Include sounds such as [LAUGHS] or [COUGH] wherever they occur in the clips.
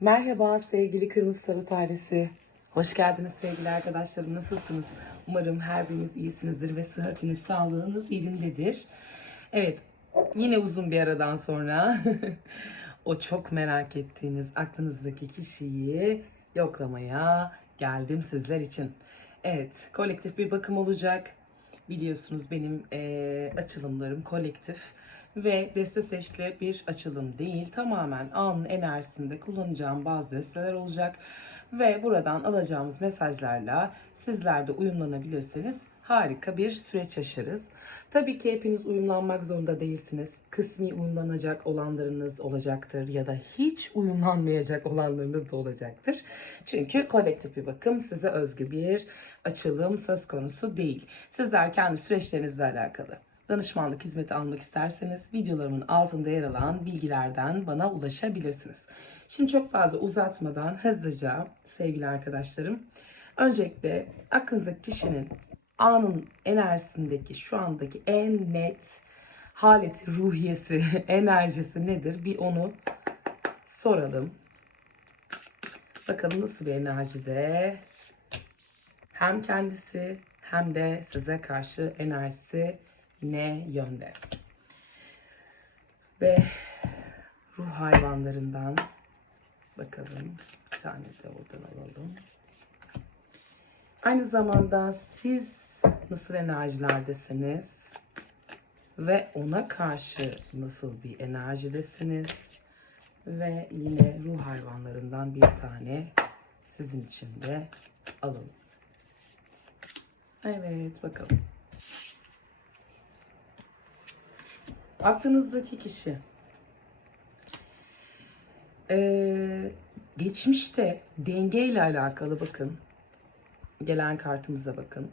Merhaba sevgili Kırmızı Sarı ailesi. Hoş geldiniz sevgili arkadaşlarım. Nasılsınız? Umarım her biriniz iyisinizdir ve sıhhatiniz, sağlığınız yerindedir. Evet, yine uzun bir aradan sonra [LAUGHS] o çok merak ettiğiniz aklınızdaki kişiyi yoklamaya geldim sizler için. Evet, kolektif bir bakım olacak. Biliyorsunuz benim eee, açılımlarım kolektif ve deste seçli bir açılım değil. Tamamen anın enerjisinde kullanacağım bazı desteler olacak. Ve buradan alacağımız mesajlarla sizler de uyumlanabilirseniz harika bir süreç yaşarız. Tabii ki hepiniz uyumlanmak zorunda değilsiniz. Kısmi uyumlanacak olanlarınız olacaktır ya da hiç uyumlanmayacak olanlarınız da olacaktır. Çünkü kolektif bir bakım size özgü bir açılım söz konusu değil. Sizler kendi süreçlerinizle alakalı danışmanlık hizmeti almak isterseniz videolarımın altında yer alan bilgilerden bana ulaşabilirsiniz. Şimdi çok fazla uzatmadan hızlıca sevgili arkadaşlarım öncelikle aklınızdaki kişinin anın enerjisindeki şu andaki en net haleti, ruhiyesi, [LAUGHS] enerjisi nedir? Bir onu soralım. Bakalım nasıl bir enerjide hem kendisi hem de size karşı enerjisi ne yönde? Ve ruh hayvanlarından bakalım. Bir tane de oradan alalım. Aynı zamanda siz nasıl enerjilerdesiniz ve ona karşı nasıl bir enerjidesiniz ve yine ruh hayvanlarından bir tane sizin için de alalım. Evet bakalım. Aklınızdaki kişi ee, geçmişte dengeyle alakalı bakın. Gelen kartımıza bakın.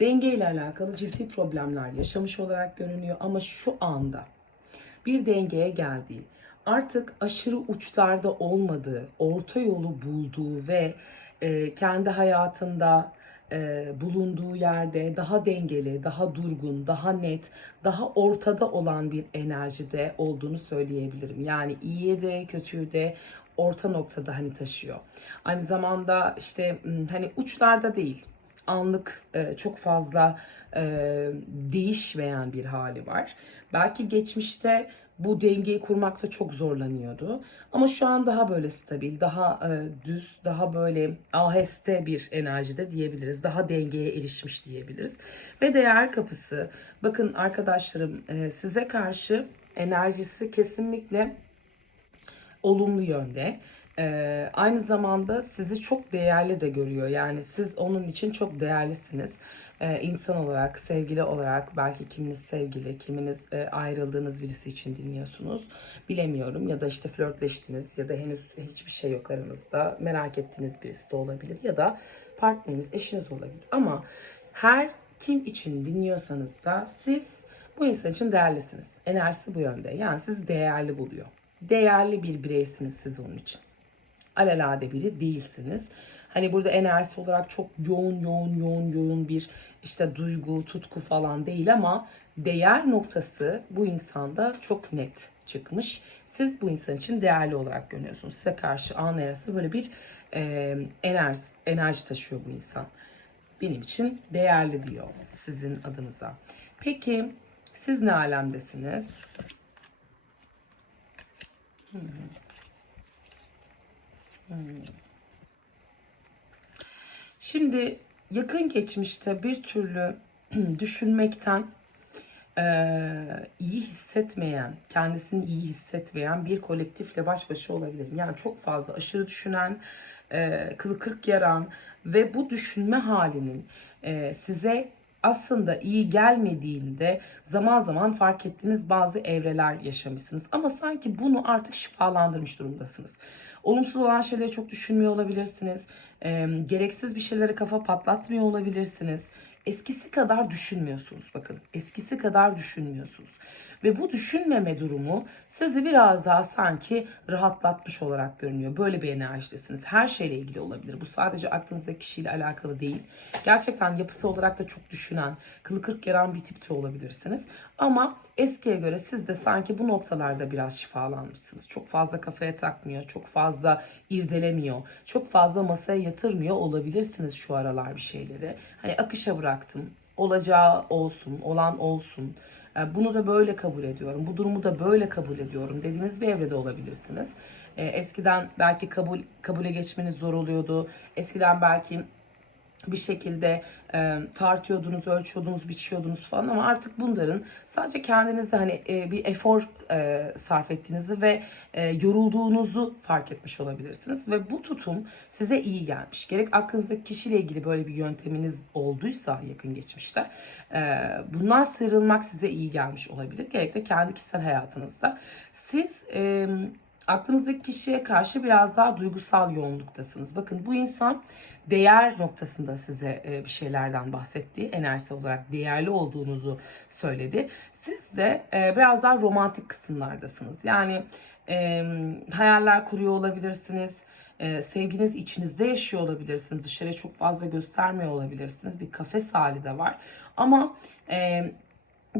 Dengeyle alakalı ciddi problemler yaşamış olarak görünüyor ama şu anda bir dengeye geldiği, artık aşırı uçlarda olmadığı, orta yolu bulduğu ve e, kendi hayatında e, bulunduğu yerde daha dengeli, daha durgun, daha net, daha ortada olan bir enerjide olduğunu söyleyebilirim. Yani iyiye de kötüye de orta noktada hani taşıyor. Aynı zamanda işte hani uçlarda değil, anlık e, çok fazla e, değişmeyen bir hali var. Belki geçmişte bu dengeyi kurmakta çok zorlanıyordu. Ama şu an daha böyle stabil, daha e, düz, daha böyle aheste bir enerjide diyebiliriz. Daha dengeye erişmiş diyebiliriz. Ve değer kapısı, bakın arkadaşlarım e, size karşı enerjisi kesinlikle olumlu yönde. Ee, aynı zamanda sizi çok değerli de görüyor. Yani siz onun için çok değerlisiniz. Ee, insan olarak, sevgili olarak belki kiminiz sevgili, kiminiz e, ayrıldığınız birisi için dinliyorsunuz. Bilemiyorum ya da işte flörtleştiniz ya da henüz hiçbir şey yok aranızda. Merak ettiğiniz birisi de olabilir ya da partneriniz, eşiniz olabilir. Ama her kim için dinliyorsanız da siz bu insan için değerlisiniz. Enerjisi bu yönde. Yani sizi değerli buluyor. Değerli bir bireysiniz siz onun için alelade biri değilsiniz. Hani burada enerjisi olarak çok yoğun yoğun yoğun yoğun bir işte duygu, tutku falan değil ama değer noktası bu insanda çok net çıkmış. Siz bu insan için değerli olarak görüyorsunuz. Size karşı an böyle bir e, enerji, enerji taşıyor bu insan. Benim için değerli diyor sizin adınıza. Peki siz ne alemdesiniz? Şimdi yakın geçmişte bir türlü [CLEARS THROAT] düşünmekten eee, iyi hissetmeyen, kendisini iyi hissetmeyen bir kolektifle baş başa olabilirim. Yani çok fazla aşırı düşünen, eee kılı kırk yaran ve bu düşünme halinin eee, size aslında iyi gelmediğini de zaman zaman fark ettiğiniz bazı evreler yaşamışsınız. Ama sanki bunu artık şifalandırmış durumdasınız. Olumsuz olan şeyleri çok düşünmüyor olabilirsiniz. Eee, gereksiz bir şeylere kafa patlatmıyor olabilirsiniz. Eskisi kadar düşünmüyorsunuz bakın. Eskisi kadar düşünmüyorsunuz. Ve bu düşünmeme durumu sizi biraz daha sanki rahatlatmış olarak görünüyor. Böyle bir enerjidesiniz. Her şeyle ilgili olabilir. Bu sadece aklınızdaki kişiyle alakalı değil. Gerçekten yapısı olarak da çok düşünen, kılı kırk yaran bir tipte olabilirsiniz. Ama eskiye göre siz de sanki bu noktalarda biraz şifalanmışsınız. Çok fazla kafaya takmıyor, çok fazla irdelemiyor, çok fazla masaya yatırmıyor olabilirsiniz şu aralar bir şeyleri. Hani akışa bıraktım, olacağı olsun, olan olsun. E, Bunu da böyle kabul ediyorum, bu durumu da böyle kabul ediyorum dediğiniz bir evrede olabilirsiniz. E, Eskiden belki kabul kabule geçmeniz zor oluyordu. Eskiden belki bir şekilde e, tartıyordunuz, ölçüyordunuz, biçiyordunuz falan ama artık bunların sadece kendinize hani e, bir efor e, sarf ettiğinizi ve e, yorulduğunuzu fark etmiş olabilirsiniz ve bu tutum size iyi gelmiş. Gerek aklınızdaki kişiyle ilgili böyle bir yönteminiz olduysa yakın geçmişte e, bundan sıyrılmak size iyi gelmiş olabilir. Gerek de kendi kişisel hayatınızda siz e, aklınızdaki kişiye karşı biraz daha duygusal yoğunluktasınız. Bakın bu insan değer noktasında size e, bir şeylerden bahsetti. Enerjisi olarak değerli olduğunuzu söyledi. Siz de e, biraz daha romantik kısımlardasınız. Yani e, hayaller kuruyor olabilirsiniz. Sevginiz içinizde yaşıyor olabilirsiniz. Dışarıya çok fazla göstermiyor olabilirsiniz. Bir kafes hali de var. Ama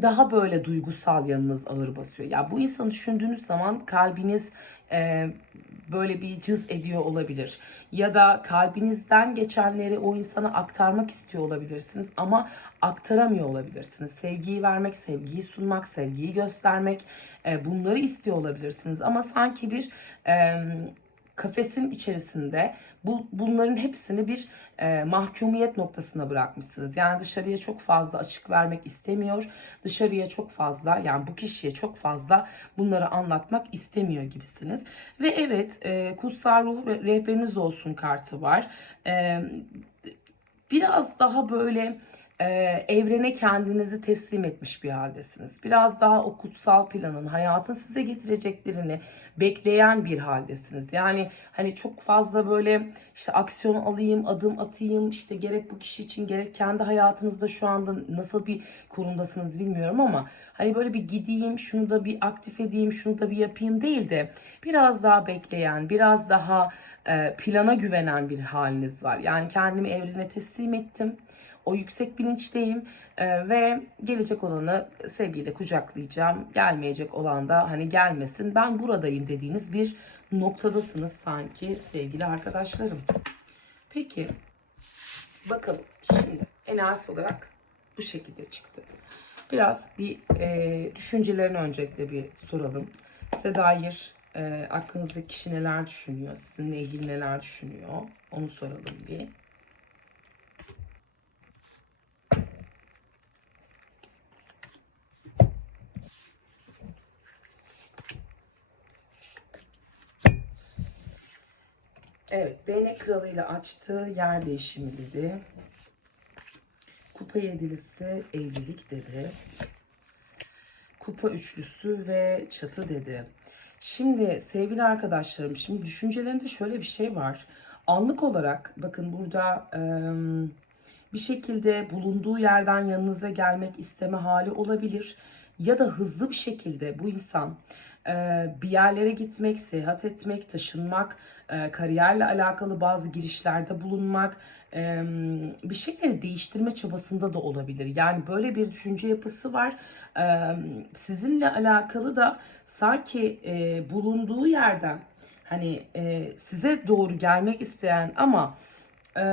daha böyle duygusal yanınız ağır basıyor. Ya bu insanı düşündüğünüz zaman kalbiniz e, böyle bir cız ediyor olabilir. Ya da kalbinizden geçenleri o insana aktarmak istiyor olabilirsiniz ama aktaramıyor olabilirsiniz. Sevgiyi vermek, sevgiyi sunmak, sevgiyi göstermek e, bunları istiyor olabilirsiniz. Ama sanki bir e, kafesin içerisinde bu bunların hepsini bir e, mahkumiyet noktasına bırakmışsınız. Yani dışarıya çok fazla açık vermek istemiyor. Dışarıya çok fazla yani bu kişiye çok fazla bunları anlatmak istemiyor gibisiniz. Ve evet e, kutsal ruh rehberiniz olsun kartı var. E, biraz daha böyle e, evrene kendinizi teslim etmiş bir haldesiniz. Biraz daha o kutsal planın, hayatın size getireceklerini bekleyen bir haldesiniz. Yani hani çok fazla böyle işte aksiyon alayım, adım atayım, işte gerek bu kişi için gerek kendi hayatınızda şu anda nasıl bir konumdasınız bilmiyorum ama hani böyle bir gideyim, şunu da bir aktif edeyim, şunu da bir yapayım değil de biraz daha bekleyen, biraz daha e, plana güvenen bir haliniz var. Yani kendimi evrene teslim ettim. O yüksek bilinçteyim e, ve gelecek olanı sevgiyle kucaklayacağım. Gelmeyecek olan da hani gelmesin ben buradayım dediğiniz bir noktadasınız sanki sevgili arkadaşlarım. Peki bakalım şimdi enerjisi olarak bu şekilde çıktı. Biraz bir e, düşüncelerini öncelikle bir soralım. Size dair e, aklınızdaki kişi neler düşünüyor, sizinle ilgili neler düşünüyor onu soralım bir. Evet, değnek kralıyla açtığı yer değişimi dedi. Kupa yedilisi evlilik dedi. Kupa üçlüsü ve çatı dedi. Şimdi sevgili arkadaşlarım, şimdi düşüncelerinde şöyle bir şey var. Anlık olarak bakın burada bir şekilde bulunduğu yerden yanınıza gelmek isteme hali olabilir. Ya da hızlı bir şekilde bu insan bir yerlere gitmek, seyahat etmek, taşınmak, e, kariyerle alakalı bazı girişlerde bulunmak, e, bir şeyleri değiştirme çabasında da olabilir. Yani böyle bir düşünce yapısı var. E, Sizinle alakalı da sanki e, bulunduğu yerden hani e, size doğru gelmek isteyen ama e,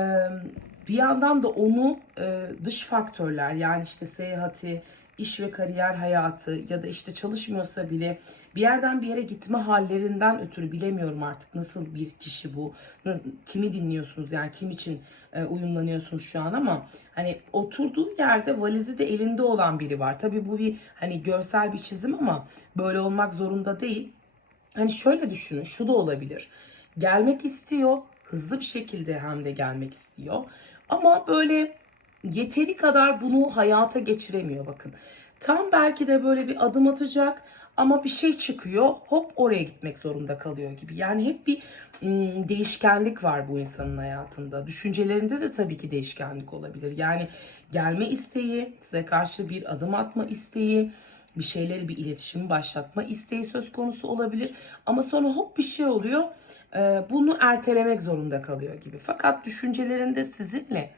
bir yandan da onu e, dış faktörler yani işte seyahati, iş ve kariyer hayatı ya da işte çalışmıyorsa bile bir yerden bir yere gitme hallerinden ötürü bilemiyorum artık nasıl bir kişi bu. Kimi dinliyorsunuz yani kim için e, uyumlanıyorsunuz şu an ama hani oturduğu yerde valizi de elinde olan biri var. Tabii bu bir hani görsel bir çizim ama böyle olmak zorunda değil. Hani şöyle düşünün, şu da olabilir. Gelmek istiyor, hızlı bir şekilde hem de gelmek istiyor. Ama böyle yeteri kadar bunu hayata geçiremiyor bakın. Tam belki de böyle bir adım atacak ama bir şey çıkıyor hop oraya gitmek zorunda kalıyor gibi. Yani hep bir ım, değişkenlik var bu insanın hayatında. Düşüncelerinde de tabii ki değişkenlik olabilir. Yani gelme isteği, size karşı bir adım atma isteği, bir şeyleri bir iletişimi başlatma isteği söz konusu olabilir. Ama sonra hop bir şey oluyor. Bunu ertelemek zorunda kalıyor gibi. Fakat düşüncelerinde sizinle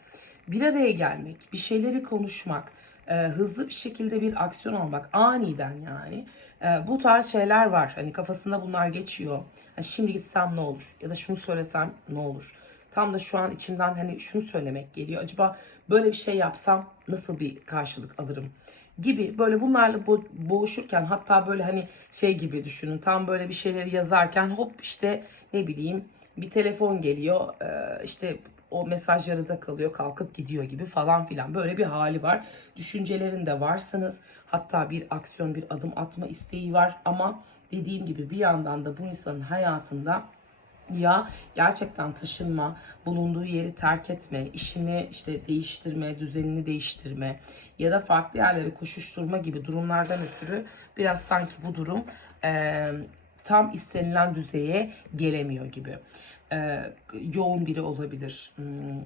bir araya gelmek, bir şeyleri konuşmak, e, hızlı bir şekilde bir aksiyon almak aniden yani e, bu tarz şeyler var. Hani kafasında bunlar geçiyor. Hani şimdi gitsem ne olur ya da şunu söylesem ne olur. Tam da şu an içimden hani şunu söylemek geliyor. Acaba böyle bir şey yapsam nasıl bir karşılık alırım? gibi böyle bunlarla bo- boğuşurken hatta böyle hani şey gibi düşünün tam böyle bir şeyleri yazarken hop işte ne bileyim bir telefon geliyor e, işte o mesaj yarıda kalıyor kalkıp gidiyor gibi falan filan böyle bir hali var. Düşüncelerinde varsınız hatta bir aksiyon bir adım atma isteği var ama dediğim gibi bir yandan da bu insanın hayatında ya gerçekten taşınma, bulunduğu yeri terk etme, işini işte değiştirme, düzenini değiştirme ya da farklı yerlere koşuşturma gibi durumlardan ötürü biraz sanki bu durum e, tam istenilen düzeye gelemiyor gibi. E, yoğun biri olabilir. Hmm,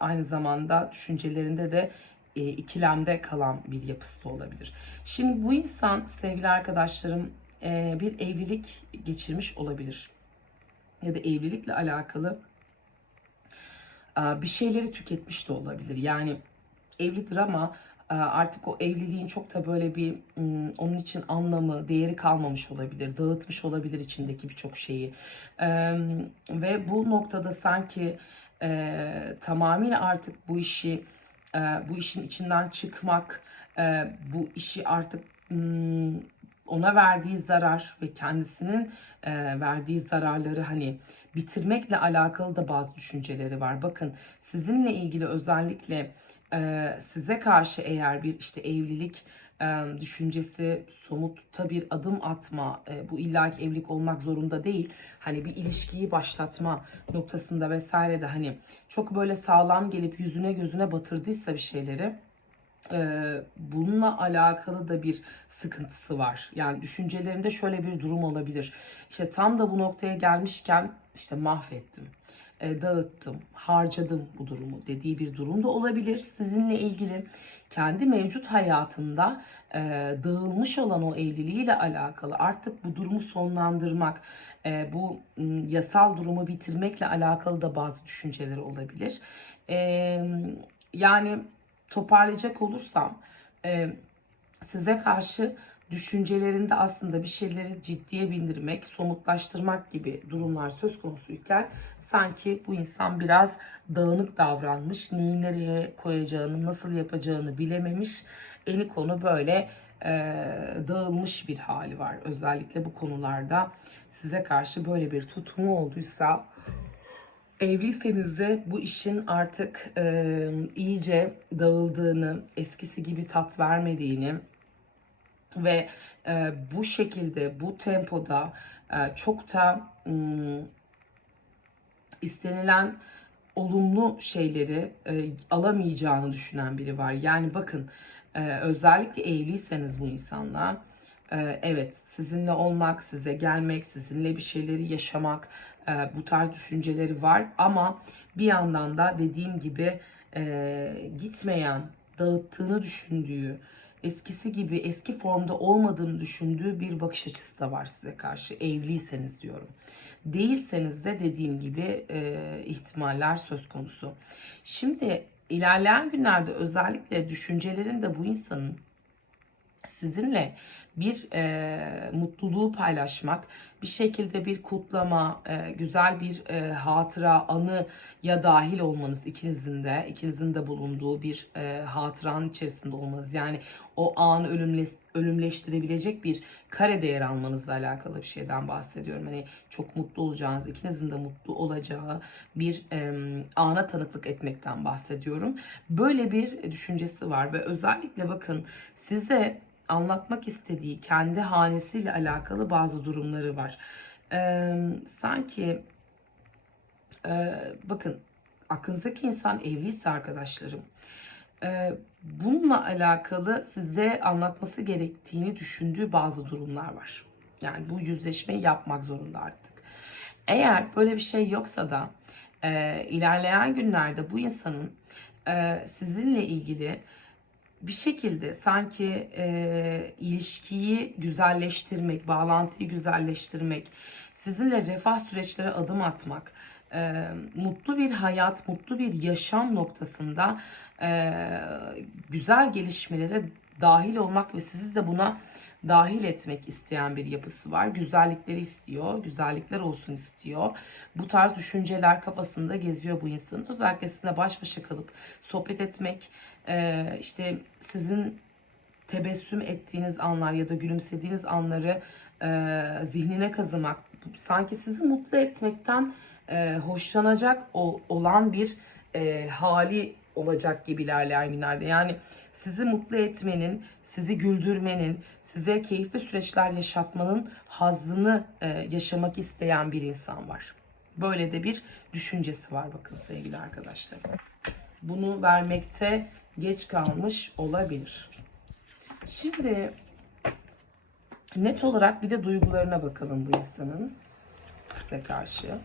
aynı zamanda düşüncelerinde de e, ikilemde kalan bir yapısı da olabilir. Şimdi bu insan sevgili arkadaşlarım e, bir evlilik geçirmiş olabilir ya da evlilikle alakalı bir şeyleri tüketmiş de olabilir. Yani evlidir ama artık o evliliğin çok da böyle bir onun için anlamı, değeri kalmamış olabilir. Dağıtmış olabilir içindeki birçok şeyi. Ve bu noktada sanki tamamıyla artık bu işi bu işin içinden çıkmak, bu işi artık ona verdiği zarar ve kendisinin e, verdiği zararları hani bitirmekle alakalı da bazı düşünceleri var. Bakın sizinle ilgili özellikle e, size karşı eğer bir işte evlilik e, düşüncesi somutta bir adım atma e, bu illaki evlilik olmak zorunda değil hani bir ilişkiyi başlatma noktasında vesaire de hani çok böyle sağlam gelip yüzüne gözüne batırdıysa bir şeyleri e, bununla alakalı da bir sıkıntısı var. Yani düşüncelerinde şöyle bir durum olabilir. İşte tam da bu noktaya gelmişken işte mahvettim, dağıttım, harcadım bu durumu dediği bir durum da olabilir. Sizinle ilgili kendi mevcut hayatında e, dağılmış olan o evliliğiyle alakalı artık bu durumu sonlandırmak, e, bu m, yasal durumu bitirmekle alakalı da bazı düşünceleri olabilir. E, yani toparlayacak olursam e, size karşı düşüncelerinde aslında bir şeyleri ciddiye bindirmek, somutlaştırmak gibi durumlar söz konusuyken sanki bu insan biraz dağınık davranmış, neyi nereye koyacağını, nasıl yapacağını bilememiş, eni konu böyle e, dağılmış bir hali var. Özellikle bu konularda size karşı böyle bir tutumu olduysa Evliyseniz de bu işin artık e, iyice dağıldığını, eskisi gibi tat vermediğini ve e, bu şekilde, bu tempoda e, çok da e, istenilen olumlu şeyleri e, alamayacağını düşünen biri var. Yani bakın e, özellikle evliyseniz bu insanla e, evet sizinle olmak, size gelmek, sizinle bir şeyleri yaşamak, e, bu tarz düşünceleri var ama bir yandan da dediğim gibi e, gitmeyen, dağıttığını düşündüğü, eskisi gibi eski formda olmadığını düşündüğü bir bakış açısı da var size karşı evliyseniz diyorum. Değilseniz de dediğim gibi e, ihtimaller söz konusu. Şimdi ilerleyen günlerde özellikle düşüncelerin de bu insanın sizinle bir e, mutluluğu paylaşmak, bir şekilde bir kutlama, e, güzel bir e, hatıra, anı ya dahil olmanız ikinizin de, ikinizin de bulunduğu bir e, hatıranın içerisinde olmanız. Yani o anı ölümle, ölümleştirebilecek bir kare değer almanızla alakalı bir şeyden bahsediyorum. Hani çok mutlu olacağınız, ikinizin de mutlu olacağı bir e, ana tanıklık etmekten bahsediyorum. Böyle bir düşüncesi var ve özellikle bakın size anlatmak istediği kendi hanesiyle alakalı bazı durumları var. Ee, sanki e, bakın aklınızdaki insan evliyse arkadaşlarım bununla alakalı size anlatması gerektiğini düşündüğü bazı durumlar var. Yani bu yüzleşmeyi yapmak zorunda artık. Eğer böyle bir şey yoksa da e, ilerleyen günlerde bu insanın e, sizinle ilgili bir şekilde sanki e, ilişkiyi güzelleştirmek, bağlantıyı güzelleştirmek, sizinle refah süreçlere adım atmak, e, mutlu bir hayat, mutlu bir yaşam noktasında e, güzel gelişmelere dahil olmak ve sizi de buna dahil etmek isteyen bir yapısı var. Güzellikleri istiyor, güzellikler olsun istiyor. Bu tarz düşünceler kafasında geziyor bu insanın. Özellikle sizinle baş başa kalıp sohbet etmek, e, işte sizin tebessüm ettiğiniz anlar ya da gülümsediğiniz anları e, zihnine kazımak, sanki sizi mutlu etmekten e, hoşlanacak ol- olan bir hali olacak gibi ilerleyen günlerde. Yani sizi mutlu etmenin, sizi güldürmenin, size keyifli süreçler yaşatmanın hazzını e, yaşamak isteyen bir insan var. Böyle de bir düşüncesi var bakın sevgili arkadaşlar. Bunu vermekte geç kalmış olabilir. Şimdi net olarak bir de duygularına bakalım bu insanın size karşı.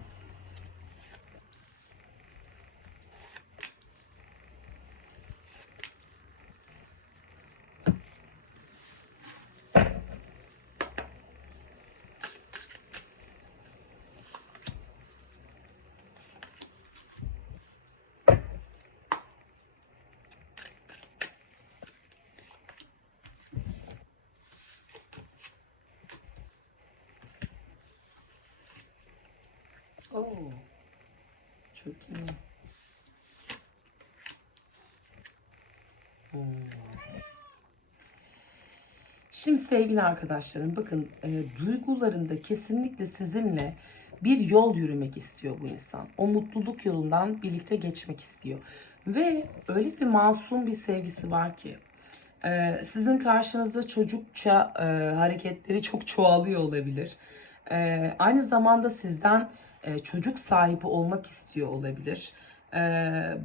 Oo. Çok iyi. Hmm. Şimdi sevgili arkadaşlarım bakın e, duygularında kesinlikle sizinle bir yol yürümek istiyor bu insan. O mutluluk yolundan birlikte geçmek istiyor. Ve öyle bir masum bir sevgisi var ki e, sizin karşınızda çocukça e, hareketleri çok çoğalıyor olabilir. E, aynı zamanda sizden e, çocuk sahibi olmak istiyor olabilir. E,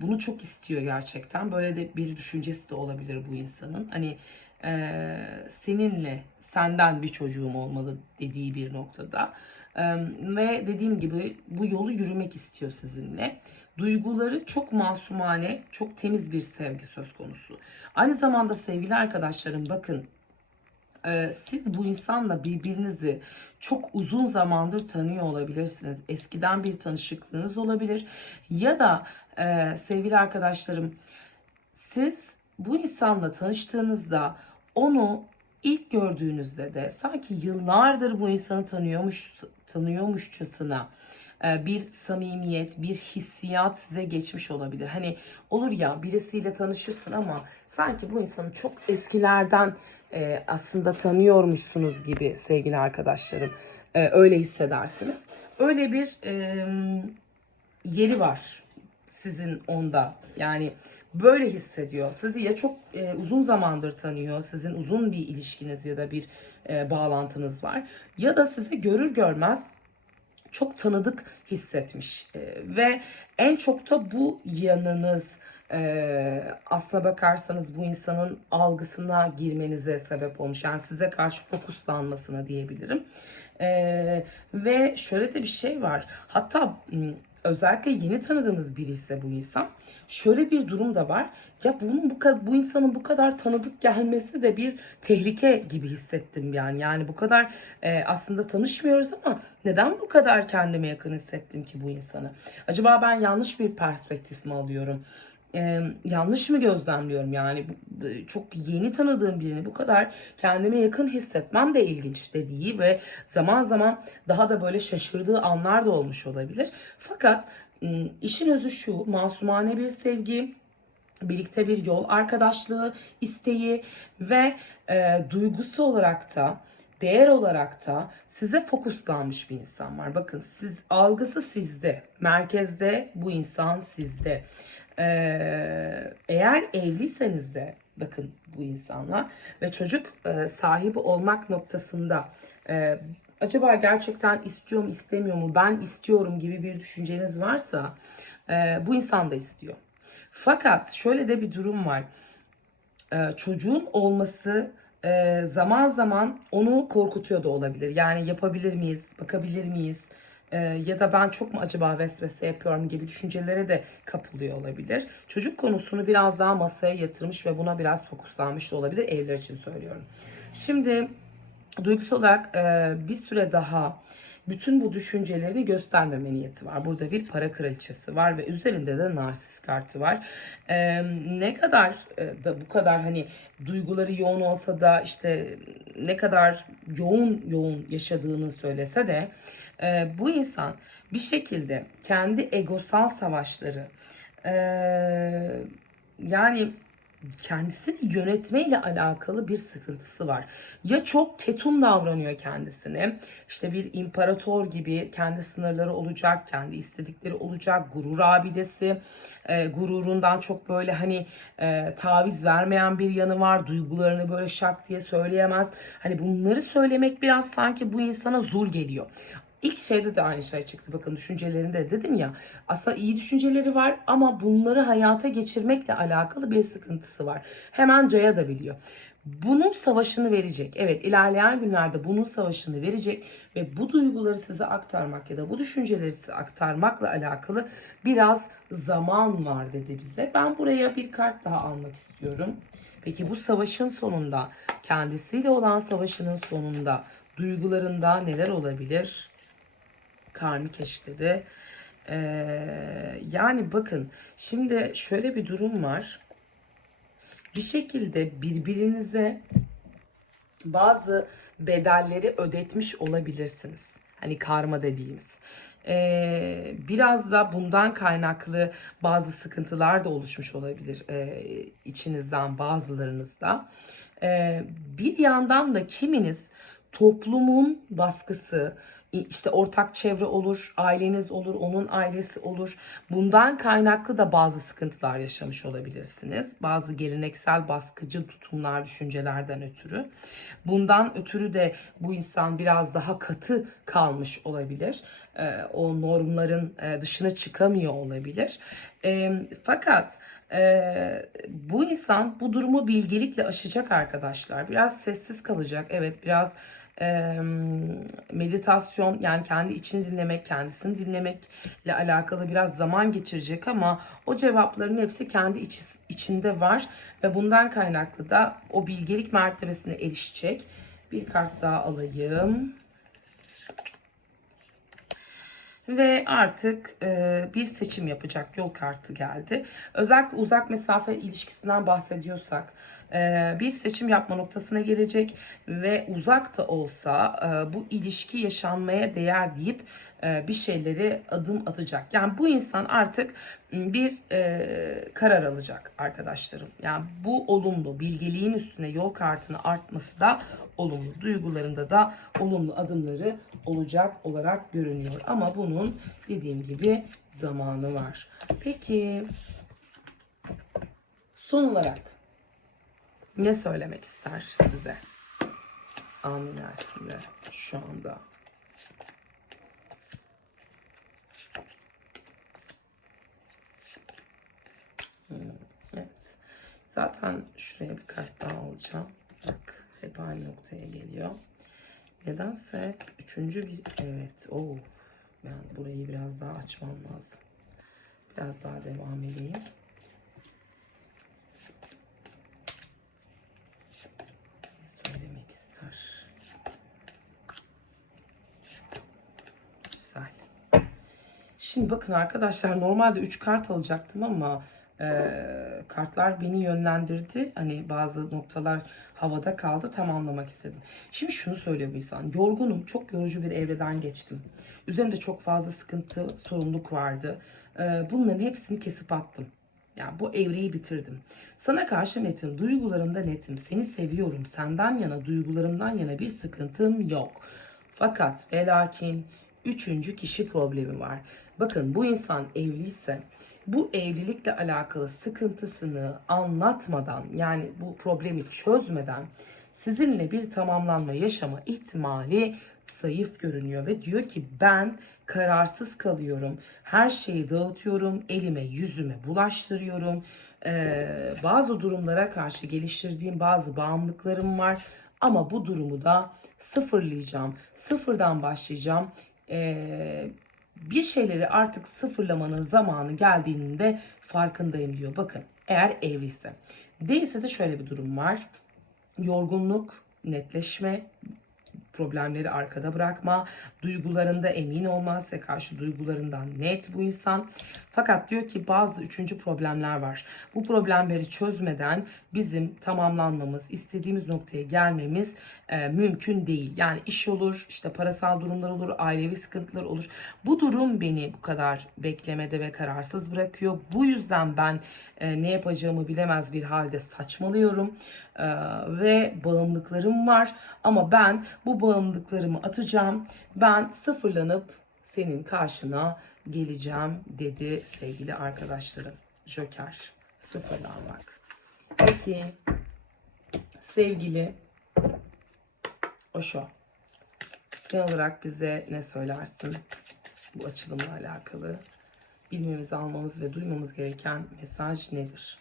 bunu çok istiyor gerçekten. Böyle de bir düşüncesi de olabilir bu insanın. Hani e, seninle, senden bir çocuğum olmalı dediği bir noktada. Ve dediğim gibi bu yolu yürümek istiyor sizinle. Duyguları çok masumane, çok temiz bir sevgi söz konusu. Aynı zamanda sevgili arkadaşlarım bakın ee, siz bu insanla birbirinizi çok uzun zamandır tanıyor olabilirsiniz. Eskiden bir tanışıklığınız olabilir ya da e, sevgili arkadaşlarım siz bu insanla tanıştığınızda onu ilk gördüğünüzde de sanki yıllardır bu insanı tanıyormuş tanıyormuşçasına e, bir samimiyet, bir hissiyat size geçmiş olabilir. Hani olur ya birisiyle tanışırsın ama sanki bu insanı çok eskilerden e, aslında tanıyormuşsunuz gibi sevgili arkadaşlarım. E, öyle hissedersiniz. Öyle bir e, yeri var sizin onda. Yani böyle hissediyor. Sizi ya çok e, uzun zamandır tanıyor, sizin uzun bir ilişkiniz ya da bir e, bağlantınız var. Ya da sizi görür görmez çok tanıdık hissetmiş. E, ve en çok da bu yanınız e, aslına bakarsanız bu insanın algısına girmenize sebep olmuş. Yani size karşı fokuslanmasına diyebilirim. E, ve şöyle de bir şey var. Hatta özellikle yeni tanıdığınız biri ise bu insan şöyle bir durum da var. Ya bunun bu bu insanın bu kadar tanıdık gelmesi de bir tehlike gibi hissettim yani. Yani bu kadar e, aslında tanışmıyoruz ama neden bu kadar kendime yakın hissettim ki bu insanı? Acaba ben yanlış bir perspektif mi alıyorum? Ee, yanlış mı gözlemliyorum yani çok yeni tanıdığım birini bu kadar kendime yakın hissetmem de ilginç dediği ve zaman zaman daha da böyle şaşırdığı anlar da olmuş olabilir. Fakat işin özü şu masumane bir sevgi, birlikte bir yol arkadaşlığı isteği ve e, duygusu olarak da değer olarak da size fokuslanmış bir insan var. Bakın siz algısı sizde, merkezde bu insan sizde. Ee, eğer evliyseniz de bakın bu insanla ve çocuk e, sahibi olmak noktasında e, acaba gerçekten istiyor mu istemiyor mu ben istiyorum gibi bir düşünceniz varsa e, bu insan da istiyor. Fakat şöyle de bir durum var. Ee, çocuğun olması e, zaman zaman onu korkutuyor da olabilir. Yani yapabilir miyiz, bakabilir miyiz, e, ya da ben çok mu acaba vesvese yapıyorum gibi düşüncelere de kapılıyor olabilir. Çocuk konusunu biraz daha masaya yatırmış ve buna biraz fokuslanmış da olabilir evler için söylüyorum. Şimdi duygusal olarak e, bir süre daha bütün bu düşüncelerini göstermeme niyeti var. Burada bir para kraliçesi var ve üzerinde de narsist kartı var. E, ne kadar e, da bu kadar hani duyguları yoğun olsa da işte ne kadar yoğun yoğun yaşadığını söylese de e, bu insan bir şekilde kendi egosal savaşları e, yani kendisini yönetmeyle alakalı bir sıkıntısı var. Ya çok ketum davranıyor kendisine. İşte bir imparator gibi kendi sınırları olacak, kendi istedikleri olacak, gurur abidesi, e, gururundan çok böyle hani e, taviz vermeyen bir yanı var. Duygularını böyle şak diye söyleyemez. Hani bunları söylemek biraz sanki bu insana zul geliyor. İlk şeyde de aynı şey çıktı. Bakın düşüncelerinde dedim ya. Aslında iyi düşünceleri var ama bunları hayata geçirmekle alakalı bir sıkıntısı var. Hemen Caya da biliyor. Bunun savaşını verecek. Evet ilerleyen günlerde bunun savaşını verecek ve bu duyguları size aktarmak ya da bu düşünceleri size aktarmakla alakalı biraz zaman var dedi bize. Ben buraya bir kart daha almak istiyorum. Peki bu savaşın sonunda kendisiyle olan savaşının sonunda duygularında neler olabilir? Karmik eşledi. Ee, yani bakın şimdi şöyle bir durum var. Bir şekilde birbirinize bazı bedelleri ödetmiş olabilirsiniz. Hani karma dediğimiz. Ee, biraz da bundan kaynaklı bazı sıkıntılar da oluşmuş olabilir e, içinizden bazılarınızda. Ee, bir yandan da kiminiz toplumun baskısı, işte ortak çevre olur, aileniz olur, onun ailesi olur. Bundan kaynaklı da bazı sıkıntılar yaşamış olabilirsiniz. Bazı geleneksel baskıcı tutumlar, düşüncelerden ötürü. Bundan ötürü de bu insan biraz daha katı kalmış olabilir. Ee, o normların e, dışına çıkamıyor olabilir. Fakat e, bu insan bu durumu bilgelikle aşacak arkadaşlar. Biraz sessiz kalacak. Evet biraz meditasyon yani kendi içini dinlemek, kendisini dinlemekle alakalı biraz zaman geçirecek ama o cevapların hepsi kendi içi, içinde var ve bundan kaynaklı da o bilgelik mertebesine erişecek. Bir kart daha alayım. Ve artık e, bir seçim yapacak yol kartı geldi. Özellikle uzak mesafe ilişkisinden bahsediyorsak e, bir seçim yapma noktasına gelecek ve uzak da olsa e, bu ilişki yaşanmaya değer deyip bir şeyleri adım atacak. Yani bu insan artık bir e, karar alacak arkadaşlarım. Yani bu olumlu bilgeliğin üstüne yol kartını artması da olumlu duygularında da olumlu adımları olacak olarak görünüyor. Ama bunun dediğim gibi zamanı var. Peki son olarak ne söylemek ister size? Amin şu anda. Hmm, evet. Zaten şuraya bir kart daha alacağım. Bak hep aynı noktaya geliyor. Nedense üçüncü bir evet o oh, ben burayı biraz daha açmam lazım. Biraz daha devam edeyim. Ne söylemek ister? Güzel. Şimdi bakın arkadaşlar normalde 3 kart alacaktım ama e, kartlar beni yönlendirdi. Hani bazı noktalar havada kaldı tamamlamak istedim. Şimdi şunu söylüyor bir insan. Yorgunum. Çok yorucu bir evreden geçtim. Üzerinde çok fazla sıkıntı, sorumluluk vardı. E, bunların hepsini kesip attım. Yani bu evreyi bitirdim. Sana karşı netim, duygularımda netim. Seni seviyorum. Senden yana, duygularımdan yana bir sıkıntım yok. Fakat ve lakin üçüncü kişi problemi var. Bakın bu insan evliyse bu evlilikle alakalı sıkıntısını anlatmadan yani bu problemi çözmeden sizinle bir tamamlanma yaşama ihtimali zayıf görünüyor ve diyor ki ben kararsız kalıyorum. Her şeyi dağıtıyorum, elime yüzüme bulaştırıyorum. Ee, bazı durumlara karşı geliştirdiğim bazı bağımlılıklarım var. Ama bu durumu da sıfırlayacağım. Sıfırdan başlayacağım. Ee, bir şeyleri artık sıfırlamanın zamanı geldiğinde farkındayım diyor. Bakın eğer evliyse. Değilse de şöyle bir durum var. Yorgunluk, netleşme, problemleri arkada bırakma, duygularında emin olmaz ve karşı duygularından net bu insan. Fakat diyor ki bazı üçüncü problemler var. Bu problemleri çözmeden bizim tamamlanmamız, istediğimiz noktaya gelmemiz e, mümkün değil. Yani iş olur, işte parasal durumlar olur, ailevi sıkıntılar olur. Bu durum beni bu kadar beklemede ve kararsız bırakıyor. Bu yüzden ben e, ne yapacağımı bilemez bir halde saçmalıyorum E, ve bağımlılıklarım var. Ama ben bu bağımlılıklarımı atacağım. Ben sıfırlanıp senin karşına geleceğim dedi sevgili arkadaşlarım. Joker sıfırlanmak. Peki sevgili Oşo genel olarak bize ne söylersin bu açılımla alakalı? Bilmemiz, almamız ve duymamız gereken mesaj nedir?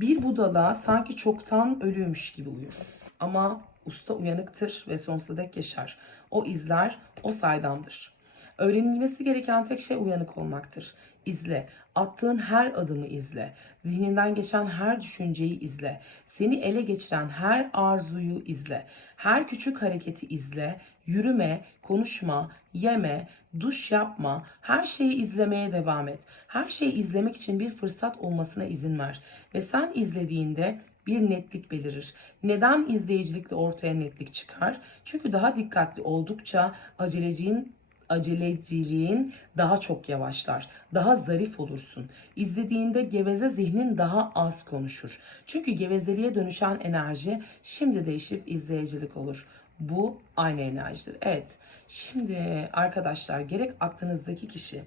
Bir budala sanki çoktan ölüymüş gibi uyur. Ama usta uyanıktır ve sonsuza dek yaşar. O izler, o saydamdır. Öğrenilmesi gereken tek şey uyanık olmaktır. İzle. Attığın her adımı izle. Zihninden geçen her düşünceyi izle. Seni ele geçiren her arzuyu izle. Her küçük hareketi izle. Yürüme, konuşma, yeme, duş yapma. Her şeyi izlemeye devam et. Her şeyi izlemek için bir fırsat olmasına izin ver. Ve sen izlediğinde bir netlik belirir. Neden izleyicilikle ortaya netlik çıkar? Çünkü daha dikkatli oldukça aceleciliğin aceleciliğin daha çok yavaşlar. Daha zarif olursun. İzlediğinde geveze zihnin daha az konuşur. Çünkü gevezeliğe dönüşen enerji şimdi değişip izleyicilik olur. Bu aynı enerjidir. Evet. Şimdi arkadaşlar gerek aklınızdaki kişi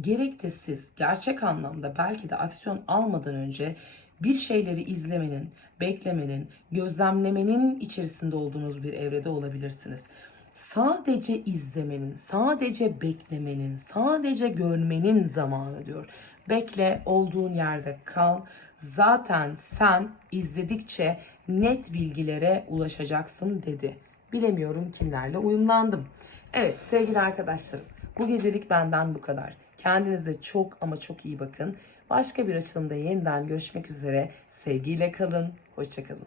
gerek de siz gerçek anlamda belki de aksiyon almadan önce bir şeyleri izlemenin, beklemenin, gözlemlemenin içerisinde olduğunuz bir evrede olabilirsiniz. Sadece izlemenin, sadece beklemenin, sadece görmenin zamanı diyor. Bekle, olduğun yerde kal. Zaten sen izledikçe net bilgilere ulaşacaksın dedi. Bilemiyorum kimlerle uyumlandım. Evet sevgili arkadaşlarım bu gecelik benden bu kadar. Kendinize çok ama çok iyi bakın. Başka bir açılımda yeniden görüşmek üzere. Sevgiyle kalın. Hoşçakalın.